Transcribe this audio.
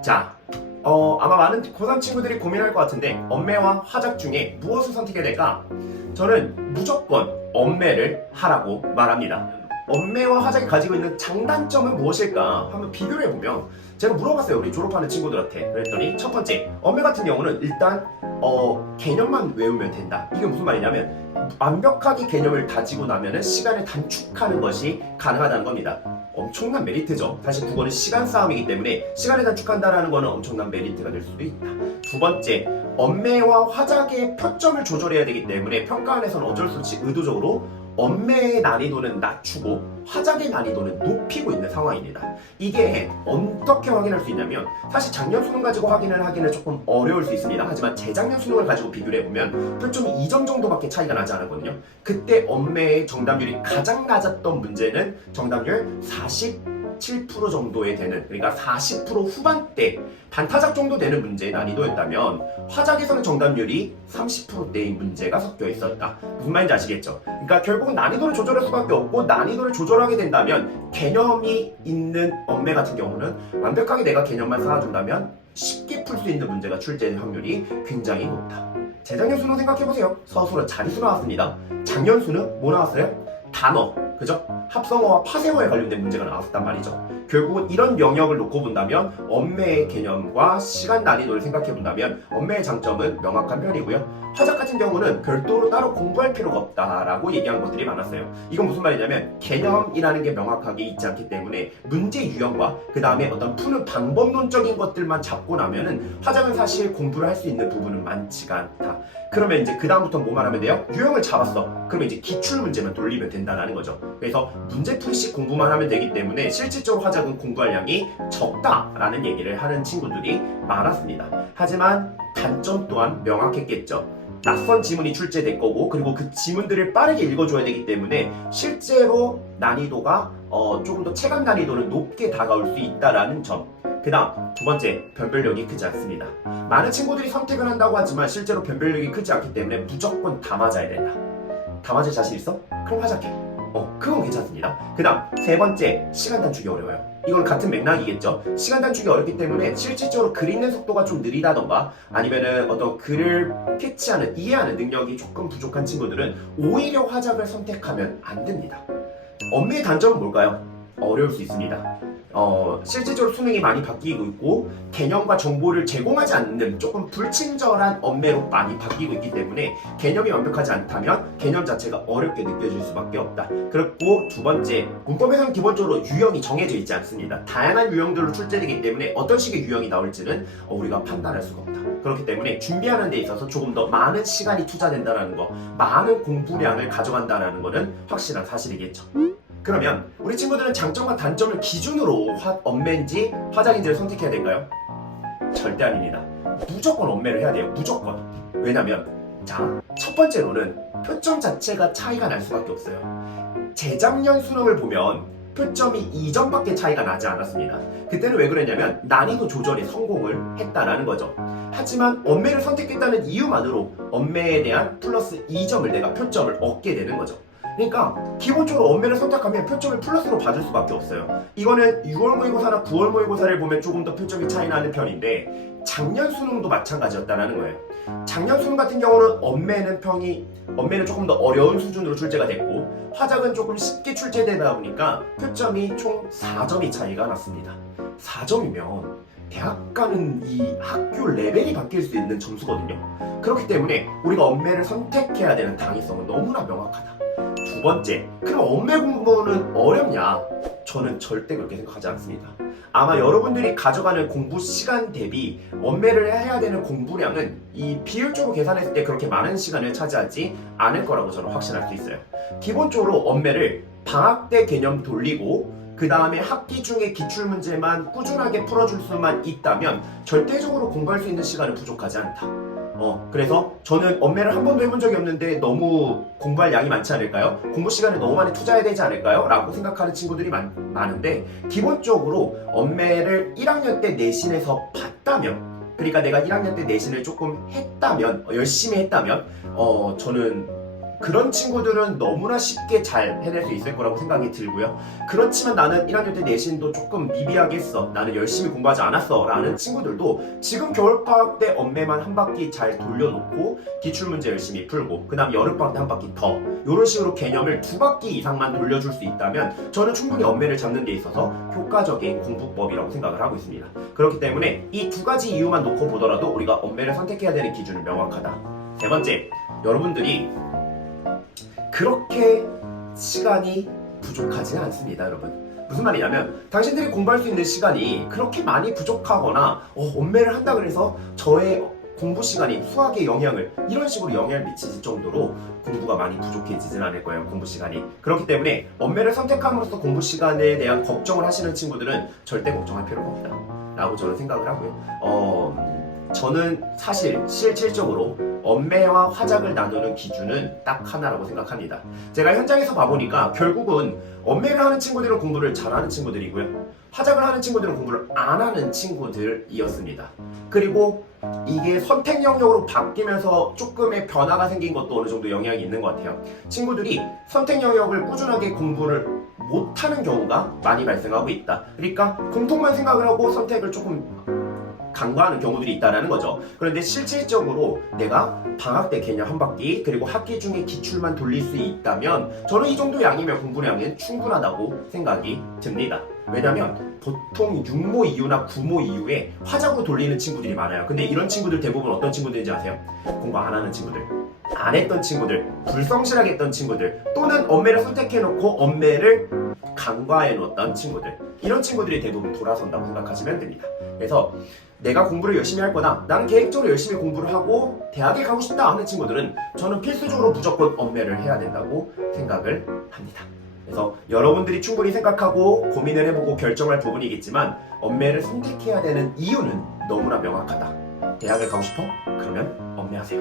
자, 아마 많은 고3 친구들이 고민할 것 같은데 엄매와 화작 중에 무엇을 선택해야 될까? 저는 무조건 엄매를 하라고 말합니다. 엄매와 화작이 가지고 있는 장단점은 무엇일까? 한번 비교를 해보면 제가 물어봤어요. 우리 졸업하는 친구들한테. 그랬더니 첫 번째, 엄매 같은 경우는 일단 개념만 외우면 된다. 이게 무슨 말이냐면 완벽하게 개념을 다지고 나면은 시간을 단축하는 것이 가능하다는 겁니다. 엄청난 메리트죠. 사실 국어는 시간 싸움이기 때문에 시간을 단축한다는 거는 엄청난 메리트가 될 수도 있다. 두 번째, 엄매와 화작의 표점을 조절해야 되기 때문에 평가안에서는 어쩔 수 없이 의도적으로 엄매의 난이도는 낮추고 화작의 난이도는 높이고 있는 상황입니다. 이게 어떻게 확인할 수 있냐면 사실 작년 수능 가지고 확인을 하기는 조금 어려울 수 있습니다. 하지만 재작년 수능을 가지고 비교를 해보면 표점이 2점 정도밖에 차이가 나지 않았거든요. 그때 엄매의 정답률이 가장 낮았던 문제는 정답률 47% 정도에 되는, 그러니까 40% 후반대 반타작 정도 되는 문제의 난이도였다면 화작에서는 정답률이 30%대인 문제가 섞여 있었다. 무슨 말인지 아시겠죠? 그러니까 결국은 난이도를 조절할 수밖에 없고, 난이도를 조절하게 된다면 개념이 있는 엄매 같은 경우는 완벽하게 내가 개념만 쌓아준다면 쉽게 풀 수 있는 문제가 출제될 확률이 굉장히 높다. 재작년 수능 생각해보세요. 서술은 자리수 나왔습니다. 작년 수능 뭐 나왔어요? 단어, 그죠? 합성어와 파생어에 관련된 문제가 나왔단 말이죠. 결국은 이런 영역을 놓고 본다면 엄매의 개념과 시간 난이도를 생각해 본다면 엄매의 장점은 명확한 편이고요. 화작 같은 경우는 별도로 따로 공부할 필요가 없다라고 얘기한 것들이 많았어요. 이건 무슨 말이냐면 개념이라는 게 명확하게 있지 않기 때문에 문제 유형과 그 다음에 어떤 푸는 방법론적인 것들만 잡고 나면은 화작은 사실 공부를 할 수 있는 부분은 많지가 않다. 그러면 이제 그 다음부터 뭐만 하면 돼요? 유형을 잡았어. 그러면 이제 기출 문제만 돌리면 된다는 거죠. 그래서 문제풀이식 공부만 하면 되기 때문에 실질적으로 화작은 공부할 양이 적다라는 얘기를 하는 친구들이 많았습니다. 하지만 단점 또한 명확했겠죠. 낯선 지문이 출제될 거고, 그리고 그 지문들을 빠르게 읽어줘야 되기 때문에 실제로 난이도가 조금 더 체감 난이도는 높게 다가올 수 있다라는 점. 그 다음 두 번째, 변별력이 크지 않습니다. 많은 친구들이 선택을 한다고 하지만 실제로 변별력이 크지 않기 때문에 무조건 다 맞아야 된다. 다 맞을 자신 있어? 그럼 화작해. 그건 괜찮습니다. 그 다음 세 번째, 시간 단축이 어려워요. 이건 같은 맥락이겠죠. 시간 단축이 어렵기 때문에 실질적으로 글 읽는 속도가 좀 느리다던가 아니면은 어떤 글을 캐치하는, 이해하는 능력이 조금 부족한 친구들은 오히려 화작을 선택하면 안 됩니다. 엄매의 단점은 뭘까요? 어려울 수 있습니다. 실질적으로 수능이 많이 바뀌고 있고 개념과 정보를 제공하지 않는 조금 불친절한 엄매로 많이 바뀌고 있기 때문에 개념이 완벽하지 않다면 개념 자체가 어렵게 느껴질 수밖에 없다. 그리고 두 번째, 문법에서는 기본적으로 유형이 정해져 있지 않습니다. 다양한 유형들로 출제되기 때문에 어떤 식의 유형이 나올지는 우리가 판단할 수가 없다. 그렇기 때문에 준비하는 데 있어서 조금 더 많은 시간이 투자된다는 거, 많은 공부량을 가져간다는 거는 확실한 사실이겠죠. 그러면 우리 친구들은 장점과 단점을 기준으로 엄매인지 화작인지를 선택해야 될까요? 절대 아닙니다. 무조건 엄매를 해야 돼요. 무조건. 왜냐면 첫 번째로는 표점 자체가 차이가 날 수밖에 없어요. 재작년 수능을 보면 표점이 2점밖에 차이가 나지 않았습니다. 그때는 왜 그랬냐면 난이도 조절에 성공을 했다라는 거죠. 하지만 엄매를 선택했다는 이유만으로 엄매에 대한 플러스 2점을 내가 표점을 얻게 되는 거죠. 그러니까 기본적으로 엄매를 선택하면 표점을 플러스로 받을 수밖에 없어요. 이거는 6월 모의고사나 9월 모의고사를 보면 조금 더 표점이 차이 나는 편인데 작년 수능도 마찬가지였다는 거예요. 작년 수능 같은 경우는 엄매는 조금 더 어려운 수준으로 출제가 됐고 화작은 조금 쉽게 출제되다 보니까 표점이 총 4점이 차이가 났습니다. 4점이면 대학 가는 이 학교 레벨이 바뀔 수 있는 점수거든요. 그렇기 때문에 우리가 엄매를 선택해야 되는 당위성은 너무나 명확하다. 두 번째, 그럼 엄매 공부는 어렵냐? 저는 절대 그렇게 생각하지 않습니다. 아마 여러분들이 가져가는 공부 시간 대비 엄매를 해야 되는 공부량은 이 비율적으로 계산했을 때 그렇게 많은 시간을 차지하지 않을 거라고 저는 확신할 수 있어요. 기본적으로 엄매를 방학 때 개념 돌리고 그 다음에 학기 중에 기출문제만 꾸준하게 풀어줄 수만 있다면 절대적으로 공부할 수 있는 시간은 부족하지 않다. 그래서 저는 엄매를 한 번도 해본 적이 없는데 너무 공부할 양이 많지 않을까요? 공부 시간을 너무 많이 투자해야 되지 않을까요? 라고 생각하는 친구들이 많은데 기본적으로 엄매를 1학년 때 내신에서 봤다면, 그러니까 내가 1학년 때 내신을 조금 했다면, 열심히 했다면 저는 그런 친구들은 너무나 쉽게 잘 해낼 수 있을 거라고 생각이 들고요. 그렇지만 나는 1학년 때 내신도 조금 미비하게 했어, 나는 열심히 공부하지 않았어 라는 친구들도 지금 겨울방학 때 엄매만 한 바퀴 잘 돌려놓고 기출문제 열심히 풀고 그 다음 여름방학 때 한 바퀴 더, 이런 식으로 개념을 2바퀴 이상만 돌려줄 수 있다면 저는 충분히 엄매를 잡는 데 있어서 효과적인 공부법이라고 생각을 하고 있습니다. 그렇기 때문에 이 2가지 이유만 놓고 보더라도 우리가 엄매를 선택해야 되는 기준은 명확하다. 세 번째, 여러분들이 그렇게 시간이 부족하지는 않습니다. 여러분, 무슨 말이냐면 당신들이 공부할 수 있는 시간이 그렇게 많이 부족하거나 엄매를 한다 그래서 저의 공부 시간이 수학에 영향을, 이런 식으로 영향을 미칠 정도로 공부가 많이 부족해지진 않을 거예요. 공부 시간이. 그렇기 때문에 엄매를 선택함으로써 공부 시간에 대한 걱정을 하시는 친구들은 절대 걱정할 필요가 없다 라고 저는 생각을 하고요. 저는 사실 실질적으로 엄매와 화작을 나누는 기준은 딱 하나라고 생각합니다. 제가 현장에서 봐보니까 결국은 엄매를 하는 친구들은 공부를 잘하는 친구들이고요, 화작을 하는 친구들은 공부를 안 하는 친구들이었습니다. 그리고 이게 선택 영역으로 바뀌면서 조금의 변화가 생긴 것도 어느 정도 영향이 있는 것 같아요. 친구들이 선택 영역을 꾸준하게 공부를 못하는 경우가 많이 발생하고 있다. 그러니까 공통만 생각을 하고 선택을 조금 간과하는 경우들이 있다는 거죠. 그런데 실질적으로 내가 방학 때 개념 한 바퀴 그리고 학기 중에 기출만 돌릴 수 있다면 저는 이 정도 양이면 공부량은 충분하다고 생각이 듭니다. 왜냐면 보통 6모 이후나 9모 이후에 화작으로 돌리는 친구들이 많아요. 근데 이런 친구들 대부분 어떤 친구들인지 아세요? 공부 안 하는 친구들, 안 했던 친구들, 불성실하게 했던 친구들, 또는 엄매를 선택해놓고 엄매를 간과해놓았던 친구들, 이런 친구들이 대부분 돌아선다고 생각하시면 됩니다. 그래서 내가 공부를 열심히 할 거다, 나는 계획적으로 열심히 공부를 하고 대학에 가고 싶다 하는 친구들은 저는 필수적으로 무조건 엄매를 해야 된다고 생각을 합니다. 그래서 여러분들이 충분히 생각하고 고민을 해보고 결정할 부분이겠지만 엄매를 선택해야 되는 이유는 너무나 명확하다. 대학을 가고 싶어? 그러면 엄매하세요.